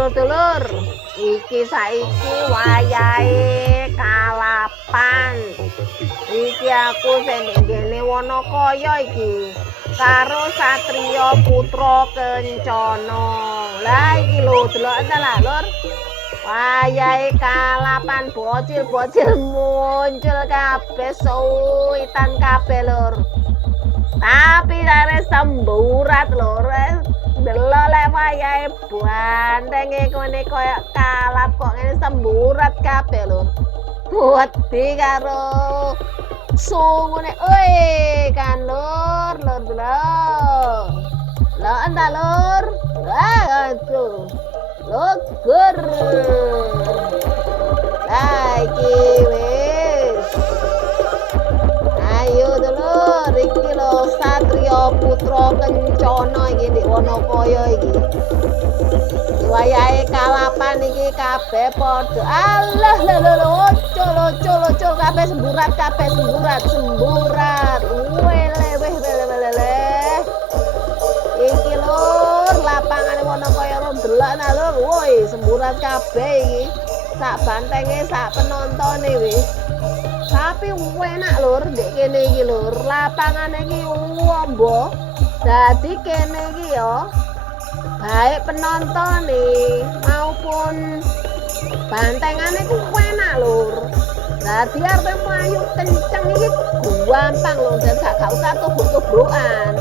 dulur-dulur, iki saiki wayahe kalapan. Iki aku sing nggene Wanakaya iki karo Satriya Putra Kencana. Lah iki lho delok ta Lur. Wayahe kalapan bocil-bocil muncul kabeh suwitan kabeh Lur. Tapi sare semburat Lur. Delok lek wayahe bantenge kene koyo kalap kok ngene semburat kabeh Lur. Wedi karo sungune. Oi kan Lur, delok. Lah anda Lur. Aduh. Logur. Iki wis. Ayo dulur, iki lho Satriya Putra Kencana iki ndek Wanakaya iki. Wayahe kalapan iki kabeh padha. Allah lho, ocol kabeh semburat. Wele. Iki Lur, lapangane Wanakaya lho delok nah Lur. Woi, semburat kabeh iki. Sak bantenge, sak penontone wis. Tapi enak Lur, ndek kene iki Lur. Lapangane iki ombo. Dadi kene iki ya baik penontone maupun bantengane ku enak Lur. Dadi arep mlayu kenceng iki gampang Lur, dan gak usah tubruk-tubrukan.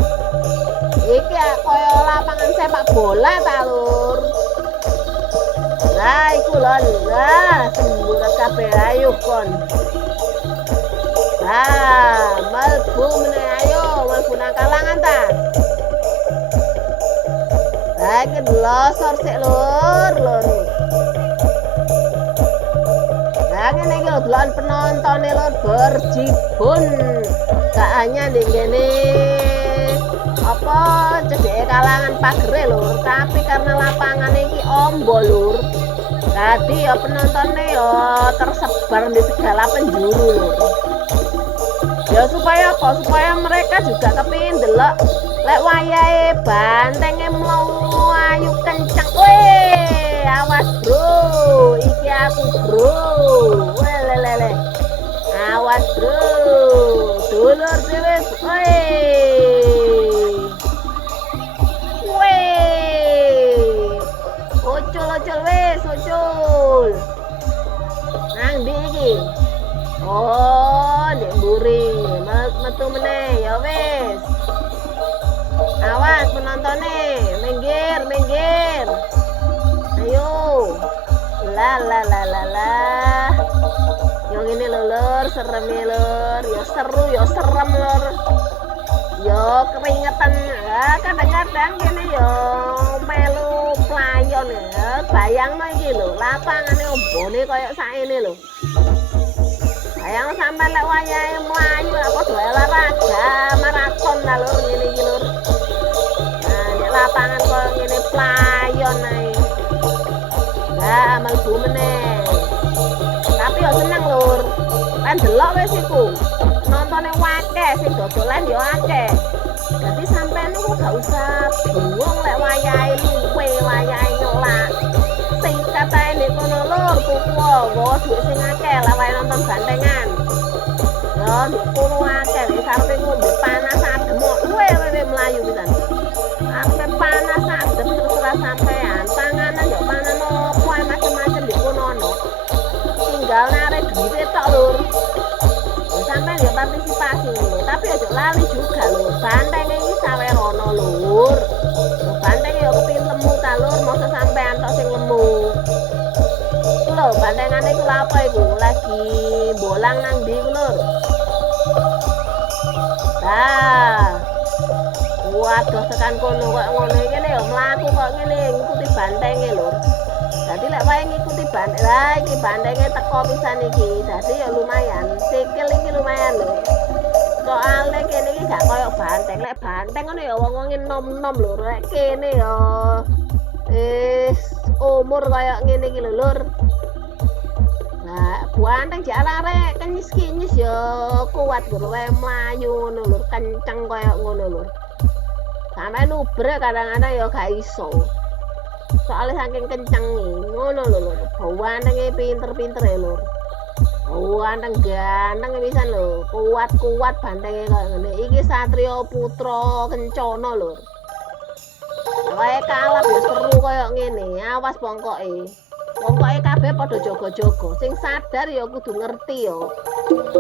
Iki kaya lapangan sepak bola ta Lur. Lah iku lho, semburat kabeh ayo kon. Melbu meneh ayo, melbu nang kalangan ta. Iki losor sik Lur. Lah ngene iki lho delok penontone Lur berjibun. Gak hanya di kene apa cedeke kalangan pagere Lur, tapi karena lapangan iki ombo Lur. Dadi ya penontonnya ya tersebar di segala penjuru Lur. Ya supaya apa? Supaya mereka juga kepingin delok lek wayahe bantenge mlayu kenceng. Weh, awas bro, iki aku bro. Lele. Awas bro. Dulur dhewe. Ocol. Nang ndi iki? Oh, ndek mburi. Metu meneh ya wis. Awas penontonnya, minggir. Ayo. Lah. Yang ini Lur, serem Lur. Ya seru, ya serem Lur. Ya keringetan. Kadang-kadang kene ya melu playon ya. Bayangno iki lho, lapangane ombone koyo sakene lho. Bayang sampean lek wayahe mlayu apa doa olahraga maraton ta Lur ngene iki Lur. Nah, nek lapangan koyo ngene playon ae. Lah mlebu meneh. Tapi yo seneng Lur. Kan delok wis iku. Nontone akeh, sing dodolan yo akeh. Jadi sampean niku gak usah bingung lek wayahe luwe, wayahe ngelak. Sing katae nek kono Lur, tuku nggawa dhuwit sing akeh lah wae nonton bantengan. Yo ndek kono akeh wis arepe ngombe panas adem luwe mlayu pisan. Arepe panas adem terserah sampean. Panganan yo pangan opo macem-macem ndek kono ono. Tinggal narik duwite tok Lur. Sampai ya partisipasi Lur, tapi aja lali juga Lur. Bantenge iki sawerono Lur. Bantenge ya kepin lemu ta Lur, masa sampean tok sing lemu. Iku lho, bantengane iku apa iku? Lagi bolang nang ndi iku Lur? Waduh tekan kono kok ngono iki ya mlaku kok ngene ngikuti bantenge Lur. Jadi lek wae ngikuti banteng, lah iki bantenge teko pisan iki. Dadi ya lumayan, sikil iki lumayan lho. Soale kene iki gak koyo banteng. Lek banteng ngono ya wong-wong nom-nom lho. Lek kene ya umur koyo ngene iki lho Lur. Nah, banteng jek arek kenyis-kenyis ya kuat lho wae mlayu ngono Lur, kenceng koyo ngono Lur. Sampe nubrek kadang-kadang ya gak iso. Soalnya saking kenceng ngono lho. Bawantenge pinter-pinter ya lur. Ganteng ganteng pisan lho. Kuat-kuat bantenge koyo ngene. Iki Satrio Putra Kencana lur. Wae kalap ya seru koyo ngene. Awas bongkoke. Pokoknya kabeh padha jaga-jaga. Sing sadar ya kudu ngerti ya.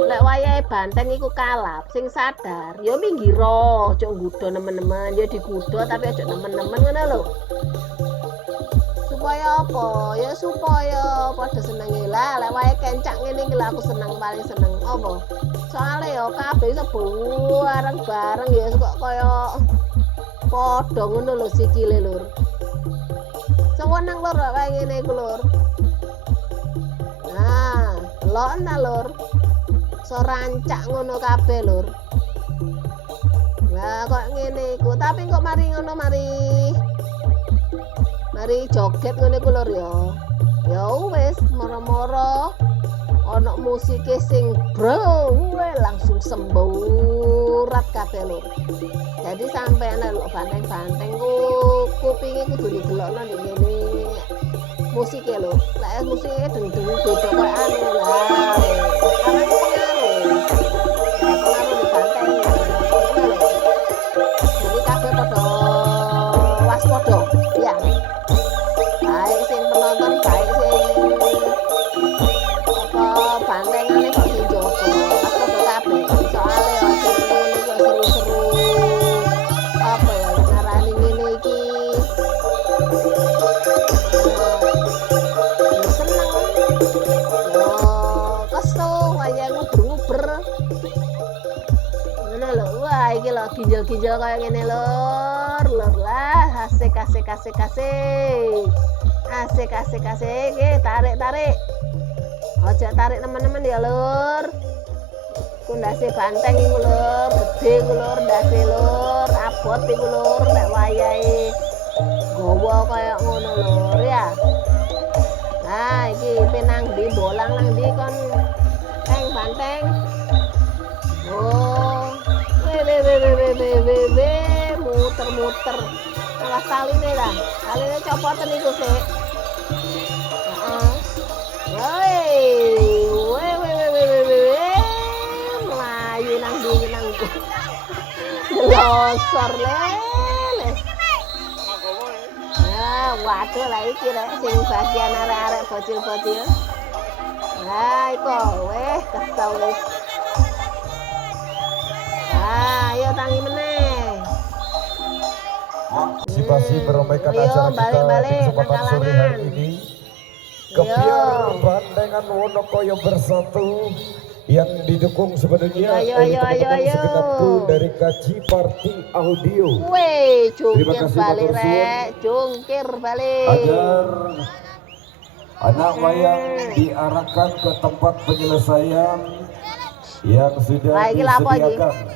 Lek wayahe banteng iku kalap, sing sadar ya minggiro, aja nggodha nemen-nemen, ya digodha tapi aja nemen-nemen ngono lho. Supaya apa? Ya supaya padha senenge lah. Lek wayahe kencak ngene iki aku seneng paling seneng apa? Soale ya kabeh iso bareng-bareng ya kok kaya padha ngono lho sikile lur. Sewenang lur kayak ngene iku lur. Nah, delok ta lur. So rancak ngono kabeh lur. Lah kok ngene iku, tapi kok mari ngono mari joget ngono iku lur ya. Ya wis moro-moro ana musike sing bro, langsung semburat kabeh lur. Jadi sampean lho banteng-banteng ku kupinge kudu didelokno ning ngene musike lho. Lek musike deng-deng beda koyo anu lah. Karena pengaruh. Pengaruh di banteng. Jadi kabeh padha waspada ya. Baik sing penonton, baik sing bantengane kok sing jogo. Waspada kabeh. Soale ya ngene iki seru-seru. Apa ya ngarani ngene iki seneng yo kesel wayang nguber-nguber ngono lho. Wah iki lho ginjal-ginjal kaya ngene lur lah asik tarik aja tarik teman-teman ya lur. Ndase banteng iku lur, gede iku lur, ndase lur, abot iku lur, nek wayahe gawa kaya ngono lur ya. Nah, iki penang ndi bolang nang ndi kon banteng. Oh. Muter-muter. Awas taline lah. Taline copoten iku sik. Heeh. Woi. Losor lele. Nah, waduh lah iki rek sing bagian arek-arek bocil-bocil. Nah, iku weh kesel wis. Ayo tangi meneh. Antisipasi meramaikan acara kita di kesempatan sore hari ini. Kebiar Bandengan Wonokoyo Bersatu yang didukung sebenarnya oleh teman-teman segenap kru dari Kaji Party Audio. Weh, jungkir balik rek, jungkir balik. Agar anak wayang diarahkan ke tempat penyelesaian yang sudah disediakan.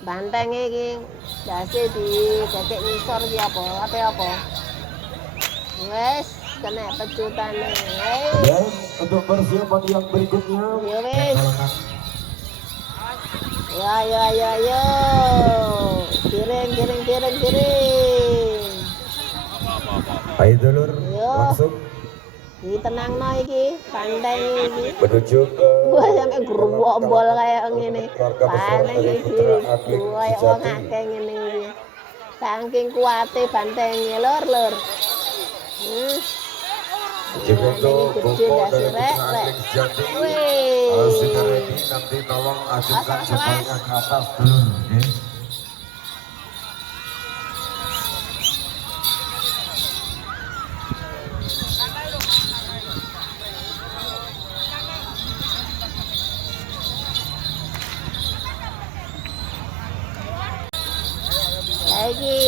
Banteng iki dase di kakek ngisor iki apa? Wes kena pecutane. Dan untuk persiapan yang berikutnya. Ya wes. Ya. Giring. Ayo dulur, langsung ditenangno iki, banteng iki. menuju ke Gua sampe gerombol kayak ngene. Banteng iki koyo wong akeh ngene iki. Saking kuate bantenge lur. Untuk Bopo dari Pusat Jati sudah ready, nanti tolong ajukan jempolnya ke atas dulu. Lagi.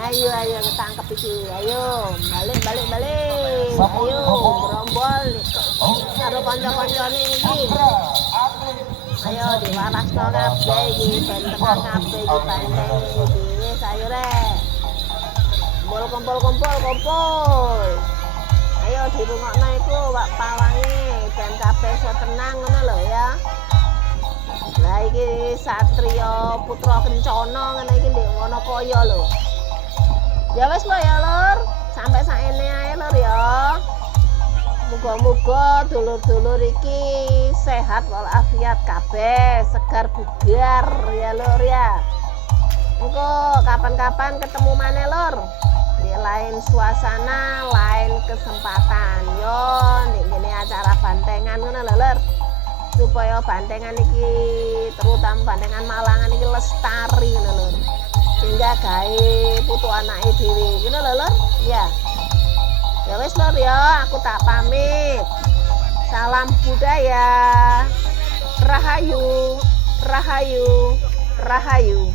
Ayo ketangkep iki. Ayo, balik. Ayo, gerombol karo kanca-kancane iki. Ayo diwalasno kabeh iki, ben tekan kabeh iki banteng iki. Wis ayo rek. Kumpul. Ayo dirungokno iku wak pawange, ben kabeh iso tenang ngono lho ya. Lah iki Satrio Putra Kencana ngene iki ndek Wonokoyo lho. Ya wis lho ya Lur, sampai saene ae Lur ya. Muga-muga dulur-dulur iki sehat walafiat kabeh, segar bugar ya Lur ya. Engko kapan-kapan ketemu maneh Lur. Di lain suasana, lain kesempatan. Yo nek ngene acara bantengan ngono lho Lur. Supaya bantengan iki terutama bantengan Malangan iki lestari ngono Lur. Sehingga gawe putu anake dhewe ngono lho Lur. Ya. Ya wis Lur ya, aku tak pamit. Salam budaya. Rahayu, rahayu, rahayu.